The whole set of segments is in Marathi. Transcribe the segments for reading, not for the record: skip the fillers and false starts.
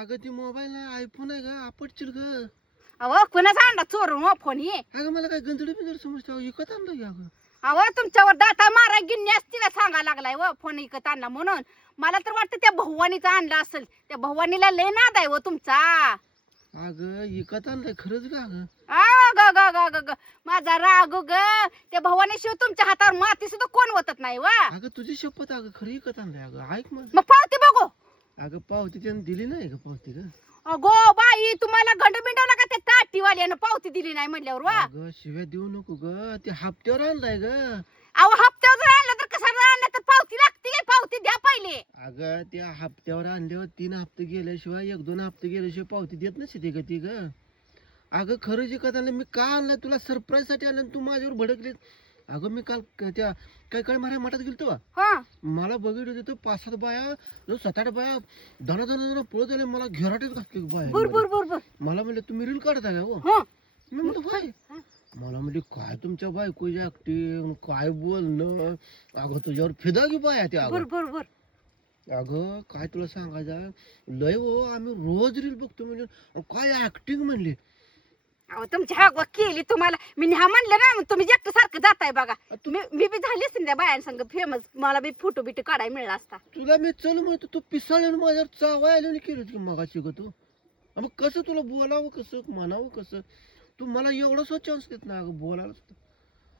अगं ती मोबाईल नाही आयफोन आहे ग आपटशील ग. अहो कुणाचा आणला चोरून हो फोन हे? अगं मला काय गंधडी बिंदडी समजते विकत आणलं की अगं. अहो तुमच्यावर दाता मारा गिन्नी असतील सांगा लागलाय व फोन विकत आणला म्हणून. मला तर वाटतं त्या भवानीचा आणला असेल. त्या भवानीला लय नाद आहे व तुमचा. अगं विकत आणलंय खरंच ग अगं. ग ग ग ग ग माझा राग ग. त्या भवानीशिवाय तुमच्या हातावर माती सुद्धा कोण होतत नाही वा. अगं तुझी शपथ अगं खरं विकत आणलंय अगं ऐक मग. मग पावती बघू. अगं पावती त्यानं दिली नाही ग पावती ग. अगो बाई तुम्हाला गंड बिंडवला का त्या ताटीवाल्यानं पावती दिली नाही म्हणल्यावर वा. अगं शिव्या देऊ नको ग ते हप्त्यावर आणलाय ग. अहो हप्त्यावर जर आणलं तर कसं आणलं तर पावती लागते काय? पावती द्या पहिले. अगं त्या हप्त्यावर आणल्यावर 3 हप्ते गेल्याशिवाय 1-2 हप्ते गेल्याशिवाय पावती देत नसते ग ती ग. अगं खरं जे का आणलं मी का आणलं तुला सरप्राईज साठी आणलं तू माझ्यावर भडकली. अगं मी काल त्या काय मारा मठात गेलतो हा मला बघितलं तिथं 5-7 बाया 7-8 बाया धना पळत आले मला घेराटीत घातली बर बाया. बर बर बर मला म्हणले तुम्ही रील काढता का हो. हा मी म्हणतो काय मला म्हणजे काय तुमच्या बायकोची ऍक्टिंग काय बोलणं. अगं तुझ्यावर फिदा की बाया त्या बर बर बर. अगं काय तुला सांगायचं लय हो आम्ही रोज रील बघतो म्हणजे काय ऍक्टिंग म्हणली. अहो तुमची हागवा केली तुम्हाला मी न्या म्हणलं ना मग तुम्ही एकटं सारखं जाताय बघा. तुम्ही मी बी झाली असते त्या बायांसंग फेमस. मला बी फोटो बिटो काढायला मिळला असता. तुला मी चल म्हणतो तू पिसाळून माझ्यावर चावाय आले केलं की मगाशी ग तू. मग कसं तुला बोलावं कसं म्हणावं कसं. तू मला एवढा चान्स देत ना अगं बोलायला.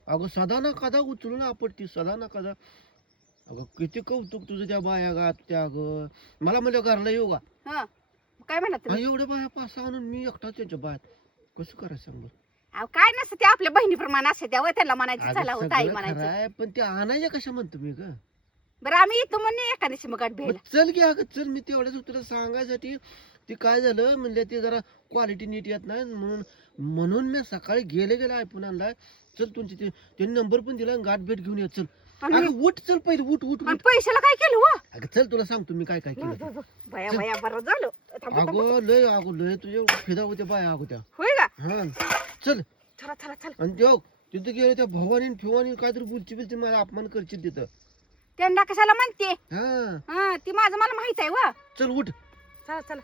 अगं सदा ना कदा उचलून आपटती सदा ना कदा. अगं किती कौतुक तुझं त्या बाया गा त्या अगं मला म्हणलं घरला येऊ का. हा काय म्हणत तुम्ही? एवढ्या बाया 5-6 आणून मी एकटा त्यांच्या बायात कसं करायचं सांग बरं. अहो काय नसतं ते आपल्या बहिणीप्रमाणे असते त्या वय त्याला म्हणायचं अगं चला होता आई सगळं खरं म्हणायचं. आहे, पण ते आणायच्या कशा म्हणतो मी ग. बरं आम्ही येतो म्हणणे एका दिवशी मग मग भेला. चल की अगं चल मी तेवढ्याच तुला सांगायसाठी ते काय झालं म्हणजे ते जरा क्वालिटी नीट येत नाही म्हणून मी सकाळी गेले आयफोन आणलाय. चल तुमची ते नंबर पण दिला गाठ भेट घेऊन ये चल. अगं उठ चल पहिले उठ उठ आणि उठ. पैशाला काय केलं हो? अगं चल तुला सांगतो मी काय काय केलं ते. बया बया बरं झालं. अगो लय तुझ्या फिदा होत्या बाया अगो त्या. होय का? हा चल चला चला चला. आणि देव तिथं गेलं त्या भवानी फिवानी काहीतरी बोलची बिलची मला अपमान करशील तिथं. त्यांना कशाला म्हणते? हा हा ती माझं मला माहित आहे वा. चल उठ. चला चला.